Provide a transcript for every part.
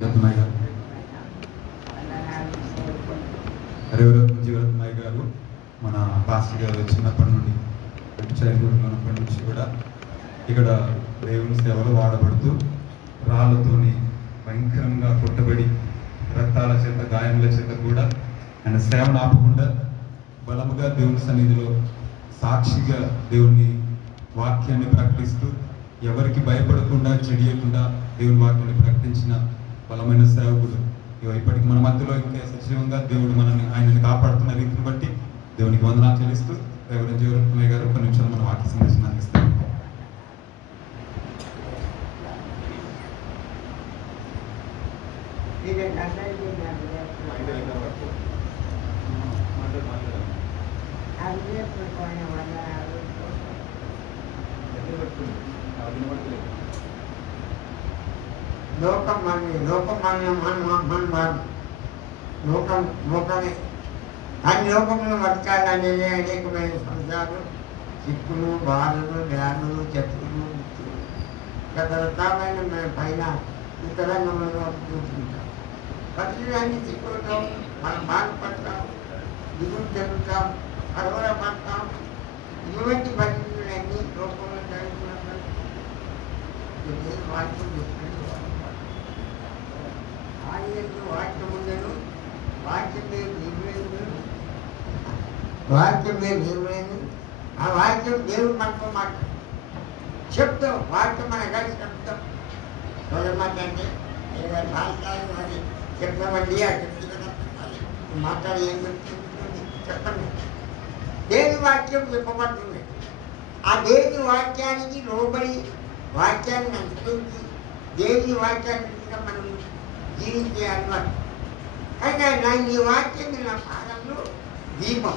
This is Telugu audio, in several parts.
రత్నయ్య గారు, హరివరత్న జీవరత్నయ్య గారు మన పాస్టర్ గారు చిన్నప్పటి నుండి చైల్డ్హుడ్లో ఉన్నప్పటి నుంచి కూడా ఇక్కడ దేవుని సేవలో వాడబడుతూ రాళ్ళతోని భయంకరంగా కొట్టబడి రక్తాల చేత గాయముల చేత కూడా ఆయన సేవను ఆపకుండా బలముగా దేవుని సన్నిధిలో సాక్షిగా దేవుని వాక్యాన్ని ప్రకటిస్తూ ఎవరికి భయపడకుండా చెడియకుండా దేవుని వాక్యాన్ని ప్రకటించిన బలమైన సేవకుడు ఇప్పటికి మన మధ్యలో ఇంకా సజీవంగా దేవుడు ఆయనని కాపాడుతున్న రీతిని బట్టి దేవునికి వందనాలు చెల్లిస్తూ రెవరెండ్ జీవరత్నయ్య గారు ఒక నిమిషాలు మన వాక్య సందేశం అందిస్తారు. లోకమే అన్ని లోకంలో బతకాలనేది అనేకమైన సంవత్సరాలు చిక్కులు బాధలు వ్యాధులు చెప్పులు రకరకాలమైన మన పైన ఇతరంగంలో చూస్తుంటాం. బతికి చిక్కులతో మనం బాధపడతాం, దిగులు జరుగుతాం, కరువుల పడతాం. ఇటువంటి పరిస్థితులన్నీ లోకంలో జరుగుతున్నప్పుడు వాక్యం తీసుకుని వాక్యం ఉండను, వాక్యం దేవులేదు. ఆ వాక్యం దేవుడు మనతో మాట చెప్తాం. వాక్యం మన కలిసి చెప్తాం. మాట అంటే అది చెప్తామండి ఆ చెప్తుంది మాట్లాడి ఏం చెప్తుంది చెప్పండి. దేవుని వాక్యం చెప్పబడుతుంది. ఆ దేవుని వాక్యానికి లోబడి వాక్యాన్ని అనుసరించి దేవుని వాక్యాన్ని మనం జీవించే అలవాటు. అయితే ఈ వాక్యం నా పాదంలో దీపం.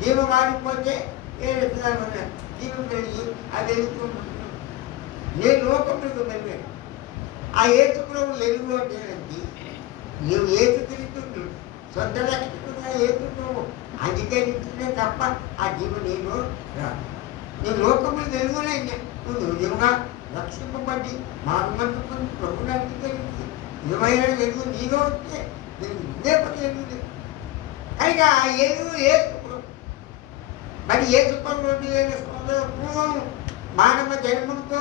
దీపం వాడిపోతే దీపం పెరిగి అది వెలుగుతుంది. ఏ లోకంలో వెళ్ళాడు ఆ ఏసుప్రభు వెలుగు అంటే నీవు ఏసు తిరుగుతుంది సొంత రక్షకుడుగా ఏసుప్రభు అంగీకరించునే తప్ప ఆ జీవుడు నేను రాదు. నీ లోకంలో వెలుగునైనా నువ్వు నిజంగా రక్షింపబడి మార్గంతో ప్రభుని అంగీకరించి నిజమైన వెలుగు నీలో వస్తే ఇదే పని ఎదుగు. పైగా ఆ ఎదుగు ఏసుప్రభు మరి ఏసుప్రభు పూర్వం మానవ జన్మంతో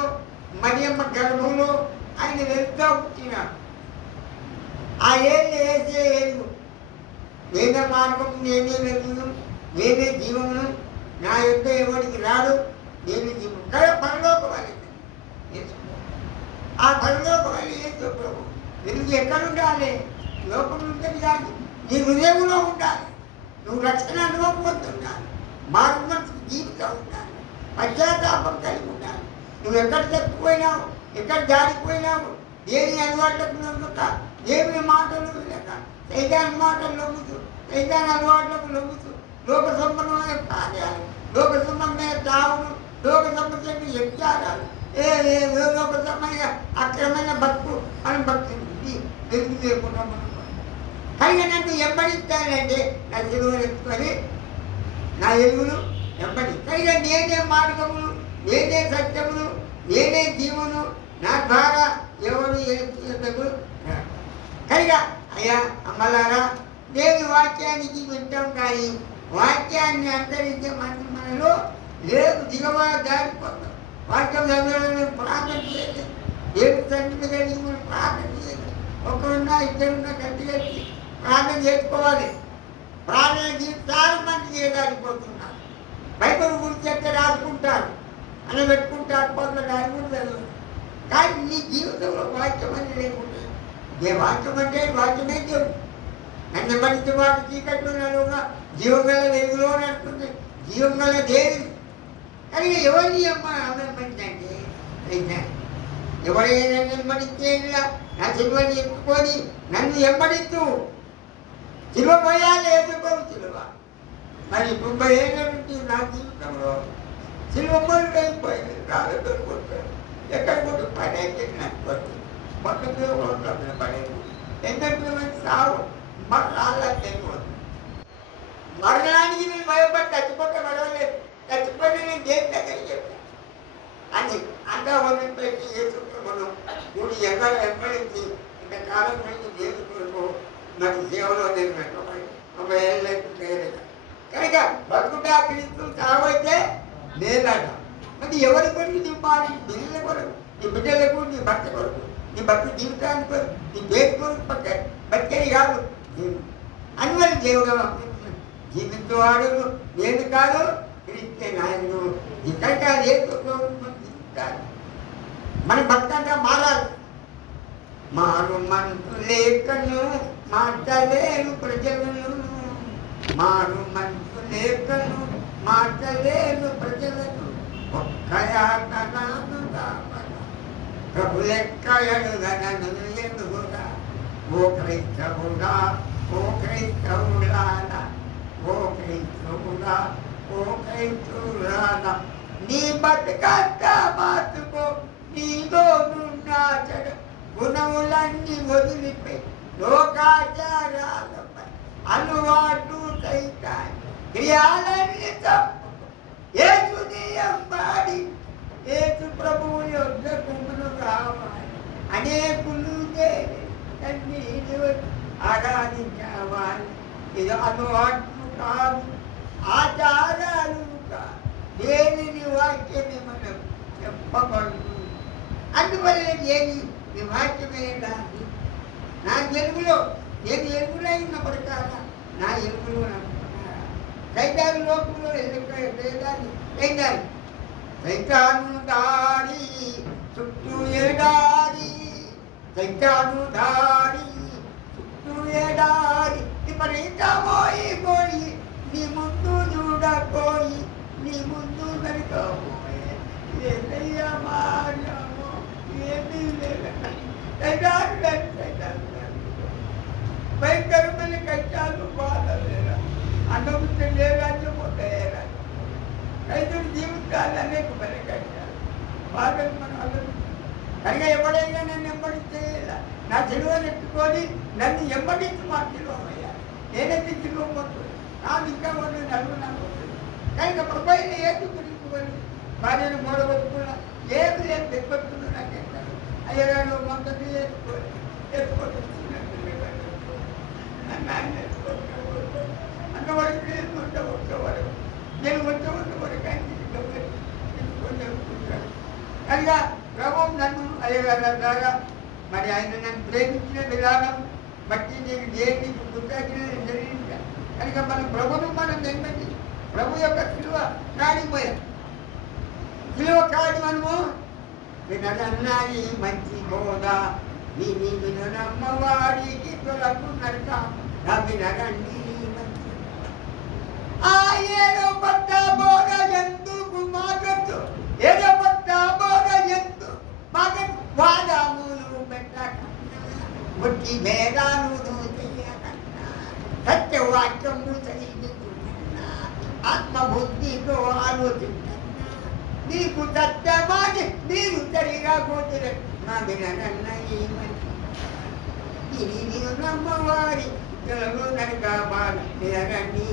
మరియమ్మ గర్భంలో ఆయన వెలుగుతా పుట్టినాడు. ఆ ఏళ్ళు వేసే ఏళ్ళు నేనే మార్గం, నేనే వెలుగును, నేనే జీవమును, నా యొక్క ఎవరికి రాడు, నేను జీవం కదా పరలోక వాళ్ళు. ఆ పరలోక వాళ్ళు ఏదో ప్రభు వెలుగు ఎక్కడ ఉండాలి? లోకం ఉంటుంది కానీ నీ హృదయంలో ఉండాలి. నువ్వు రక్షణ అనుభవం పొందుండాలి, మార్గం జీవితం ఉండాలి, పశ్చాత్తాపం కలిగి ఉండాలి. నువ్వు ఎక్కడ తప్పిపోయినావు, ఎక్కడ జారిపోయినావు, దేని అలవాట్లకు నమ్మక, దేవుని మాటలు వినక, సైతాన్ మాటలు లొంగుతూ, సైతాన్ అలవాట్లకు లొంగుతూ, లోక సంబంధమైన కార్యాలు, లోక సంబంధమైన తావులు, లోక సంబంధమైన వ్యక్తాలు, లోక సంబంధమైన అక్రమైన భక్తు మనం భక్తి వెలుగు లేకుండా మనం పైగా నన్ను ఎంబడిస్తానంటే నా తెలుగులు ఎత్తుకొని నా ఎలుగులు ఎంబడి పైగా నేనే మార్గములు, నేనే సత్యములు, నేనే జీవను, నా ద్వారా ఎవరు ఏకు పైగా అయ్యా అమ్మలారా దేవుని వాక్యానికి వింటాం కానీ వాక్యాన్ని అంతరించే మనలో లేదు. దిగవా దారిపోతాం. వాక్యం చదవడం ప్రార్థన చేయలేదు, దేవుని తండ్రి కలిగి మనం ప్రార్థన చేయలేదు. ఒకరున్నా ఇద్దరున్నా కలిసి కలిసి ప్రార్థన చేసుకోవాలి. ప్రార్థన చాలా మంది చేయడానిపోతున్నారు. బైబిల్ గురించి ఎక్కడ రాసుకుంటారు అని పెట్టుకుంటారు, కొంత దాని కూడా చదవరు. కానీ నీ జీవితంలో వాక్యం అని లేకుండా ఏ వాక్యం అంటే వాక్యమే దేవుడు. నన్ను మంచి వాటి చీకట్లు నలుగా జీవం గల వెలుగులో నడుస్తుంది, జీవం గల దేవుడు. కానీ ఎవరిని అమ్మంటే అయితే ఎవరైనా వెంబడిస్తే నా సిలువని ఎత్తుకొని నన్ను వెంబడిస్తూ సిలువ పోయాలి, ఎదుర్కోవు సిలువ. మరి 30 ఏళ్ళ నుంచి నా జీవితంలో సిలువ మొదలైపోయింది. రాళ్ళతో కొట్టాను, ఎక్కడ కొట్టు పని అయితే నాకు కొట్టు మొత్తం పడేది. ఎందుకంటే సావు మరి రాళ్ళకి అయిపోతుంది. మరణానికి నేను భయపడి చచ్చిపోతే పడవలేదు. చచ్చిపోతే నేను దేని దగ్గరికి చెప్పాను అని అంతా వదిలిపెట్టి ఏసుకున్నాను. నువ్వు ఎక్కడ వెంబడించి ఇంతకాలం నుంచి దేవుని కొరకు మరి సేవలో నేను పెట్టబడి 30 ఏళ్ళు లేకుండా కనుక బతుకుడా క్రీస్తు చావైతే లేదట. మరి ఎవరి కొరకు నింపాలి? బిడ్డల కొరకు, నీ బిడ్డలకు, నీ భర్త కొరకు, నీ భర్త జీవితానికి కొరకు, నీ పేరు కొరకు బతికేది కాదు అని దేవుడు జీవించేవాడు నేను కాదు, క్రీస్తే నాయకుడు. ఇక్కడ జీవితాలు మన భక్తంగా మారాలి. మారు మనసు లేకను మాటలేను ప్రజలను, మారు మనసు లేకను మాటలేను ప్రజలను, ప్రభు లెక్క ఎడుగననుగా ఓ క్రైస్తవుడా, ఓ క్రైస్తవుడా, ఓ క్రైస్తవుడా, ఓ క్రైస్తవుడా, నీ బతుకంత మార్చుకో, నీలోనున్న చెడు గుణములన్నీ వదిలిపోయి లోకాచారాలపై అలవాటు సైతాన్ని క్రియాలన్నీ తప్పుకో. యేసుని ఎంబాడి యేసు ప్రభువు యొక్క గుంపులు కావాలి. అనేకులు ఆరాధించవాలి. ఇది అలవాట్లు కాదు, ఆచారాలు కాదు, దేనిని వాక్యమే మనం చెప్పబడు. అందువల్ల ఏది ఈ వాక్యమే దాన్ని నా తెలుగులో నేను ఎలుగులో ఉన్నప్పటికాలా నా ఎలుగులో నమ్ముకున్నారా? సైతాను లోకంలో వెళ్ళిపోయేదాన్ని సైతాను సైతాను దాడి చుట్టూ ఏడాది, సైతాను దాడి చుట్టూ ఏడాది, విపరీతమోయి పోయి నీ ముందు చూడపోయి, నీ ముందు కనుకోపోయి ఏదయ్యా మారామో ఏమీ లేదు. భయంకరమైన కష్టాలు బాధలేరా, అనుభూతి లేరాజ్యం పోతాయేరా. రైతుడి జీవితాలు అనేకమైన కష్టాలు బాధలు మనం అనుభవిస్తాం. కనుక ఎవడైనా నన్ను ఎంబడిస్తేలా నా చెరువుని ఎత్తుకొని నన్ను ఎంబడించి మా చెరువయ్యా, నేనైతే చెరువపోతు నాకు ఇంకా వాళ్ళు నలుగురు నాకు కనుక ప్రభుత్వం ఏది గురించుకొని భార్యను మూడబెట్టుకున్నా ఏది లేదు తెచ్చుకుంటున్నా నాకు ఎట్టారు అయ్యగారు మొత్తం ఎత్తుకొని అంతవరకు వచ్చేవారు నేను వచ్చేవరకు కనుక ప్రభు నన్ను అయ్యగారు ద్వారా మరి ఆయన నన్ను ప్రేమించిన విధానం బట్టి నేను దేనికి కృతజ్ఞతలు జరిగించాను. కనుక మన ప్రభును మనం నిన్నది ప్రభు యొక్క శిలువ కాడిపోయాం. శిలువ కాడి మనము వినదన్నాయి మంచి బోధ, విని వినమ్మవాడికి తొలకు నరక వినరండి మంచి. ఆ ఏదో పట్ట బోధ ఎందుకు మాగద్దు, ఏదో పట్ట బోధ ఎందుకు మాగద్దు, వాదములు పెట్టకన్నా, ముట్టి భేదాలు చేయకన్నా, సత్యవాక్యము చదివించుకన్నా, ఆత్మబుద్ధితో ఆలోచించన్నా, నీకు సత్యమాని మీరు సరిగా కూతురు మా వినరన్న ఈ మంచి. ఇది నేను నమ్మవారి తెలుగు నరక వినరండి.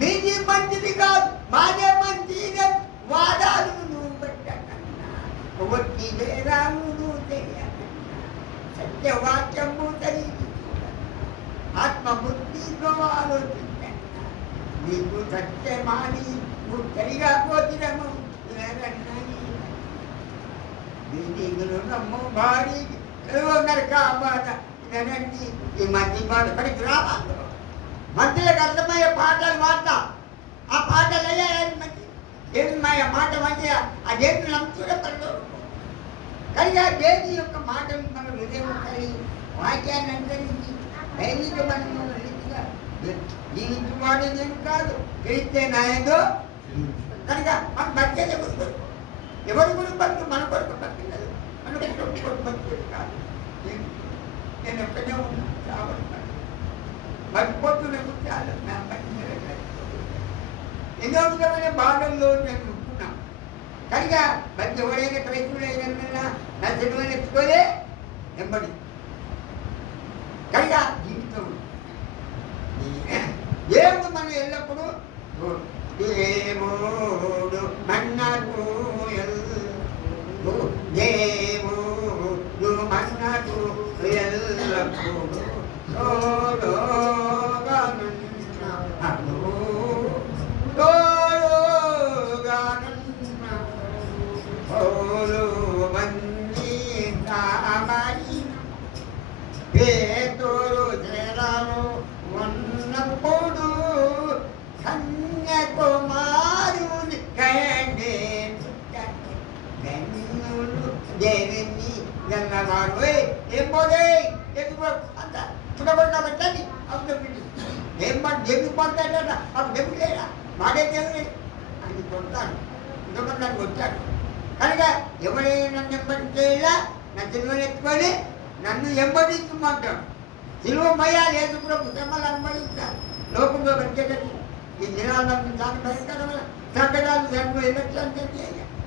మీది మంచిది కాదు, మాదే మంచిది, వాదాలు నువ్వు పెట్టకన్నా, ఒట్టి వేదాలు నువ్వు తెలియకన్నా, సత్యవాక్యము చదివించుకన్నా, ఆత్మబుద్ధితో ఆలోచించన్నా, నీకు సత్యమాని నువ్వు సరిగా పోతిరము నమ్ము భారీ నరక వినండి. ఈ మంచి పాట కానీ గ్రామాల్లో మంత్రులకు అర్థమయ్యే పాటలు వాడతా, ఆ పాటలు అయ్యాయి మంచి దేవుని మాట మంచిగా ఆ దేవుని నమ్ముతూనే పడదు. కానీ ఆ దేవుని యొక్క మాటలు మన హృదయం కలిగి వాక్యాన్ని అనుసరించి దైనిక మనము రీతిగా జీవించువాడు నేను కాదు, క్రీస్తే నాయదో. కనుక మనం బతికేది ఎవరి కొరకు, ఎవరి కొరకు బతుకు, మన కొరకు బతికినది, మన కొరకు బతికేది కాదు. నేను ఎక్కడే ఉన్నాను, చావడున్నాను, బతిపోతున్న చాలా నా బతికి ఎన్నో విధమైన బాధల్లో నేను ఉంటున్నాను. కనుక బతి ఎవరైనా క్రైస్తుడైనా నా చెడువని ఎత్తుకోలే ఎంబడి. కనుక జీవితం దేవుడు మనం ఎల్లప్పుడూ దేవుడు మన్నకు దేవుడు మన్నకు ఎల్లప్పుడూ తోడుగానున్నాడు. తోడుగానున్నాడు. పౌలు బందీ కామని పేతురు చెరలో ఉన్నప్పుడు కన్యాకుమారుని కండే గన్నులు దేవిని గన్నవాడు ఏం పోదే ఎందుకు అంత చుట్టబడిన పెట్టండి అప్పుడు ఏం పని దేవుడు పడతాడట అప్పుడు దేవుడు లేడా మాడే దేవుడే అని కొడతాడు ఇంకొకటి నన్ను వచ్చాడు కనుక ఎవరైనా నన్ను ఎంబడించేలా నా సిలువను ఎత్తుకొని నన్ను ఎంబడించమంటాడు. సిలువ మయ్యా లేదు ప్రభు శ్రమలు అనుభవించాలి లోకంలో వచ్చేటట్టు ఈ దినాల్లో చాలా భయంకరమైన సంకటాలు జన్మ ఎలక్షన్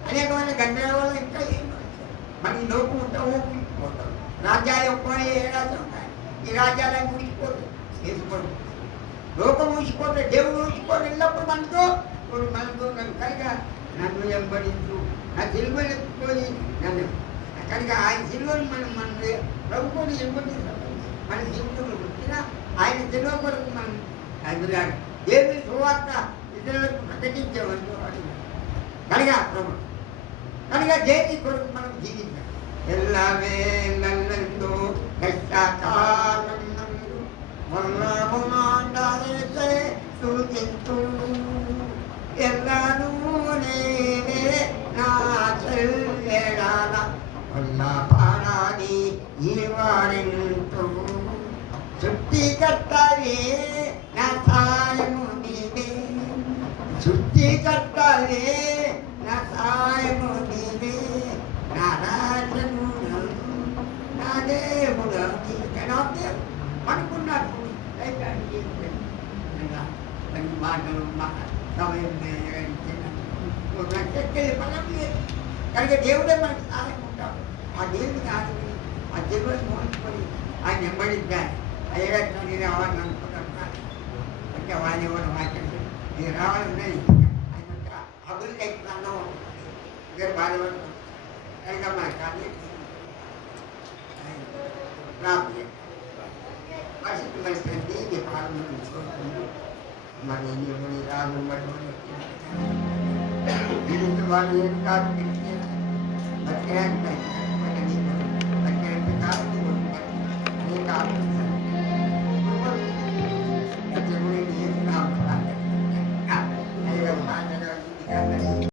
అనేకమైన గందరగోళం ఇంకా ఏమో మన ఈ లోకం ఉంటా ఊపిపోతాం. రాజ్యాలు ఒక్కడే ఏ రాజ్యం ఉన్నాయి ఈ రాజ్యాలను ఊసిపోతాయి వేసుకోండి. లోకం ఊసిపోతే దేవుడు ఊసిపోతే ఎల్లప్పుడు మనతో కనుక నన్ను ఎంబడించు నా సిలువను ఎత్తుకొని నన్ను కనుక ఆయన సిలువను మన ప్రభుత్వం ఎంబడిస్తాం. మన జీవితంలో వచ్చిన ఆయన సిలువ కొరకు మనం అందులో దేవుని సువార్త ఇతరులకు ప్రకటించేవాడు కనుక ప్రభు కనుక దేని కొరకు మనం జీవించాం. ఎల్లవే నన్నందు కష్టకాలందు సూచించు ఎల్లను నేనే నా చెల్లెడాల వల్ల పాడాది ఈ వారింటూ చుట్టి కట్టాలి నా సాయము నీవే చుట్టి కట్టాలి నా సాయము నీవే నా రాజము నా దేవుడు అనుకున్నాడు మాటలు సమయం బలం లేదు కనుక దేవుడే మనకు సహాయం ఉంటాడు. ఆ దేవుడిని ఆదుకుని ఆ దేవుడిని మోసుకొని ఆయన వెంబడించాలి. అయ్యగారు నేను రావాలని అనుకుంటున్నాను అంటే వాళ్ళు ఎవరు మాట్లాడి నేను రావాలని ఆయన అభివృద్ధి అవుతున్నాను ఇద్దరు బాధ కనుక మన కానీ రాబోయే పరిస్థితి ప్రారంభించుకుంటుంది. మరి ఎన్ని రాను దీనికి వాళ్ళు ఏం కాదు బతికే కాదు అనేక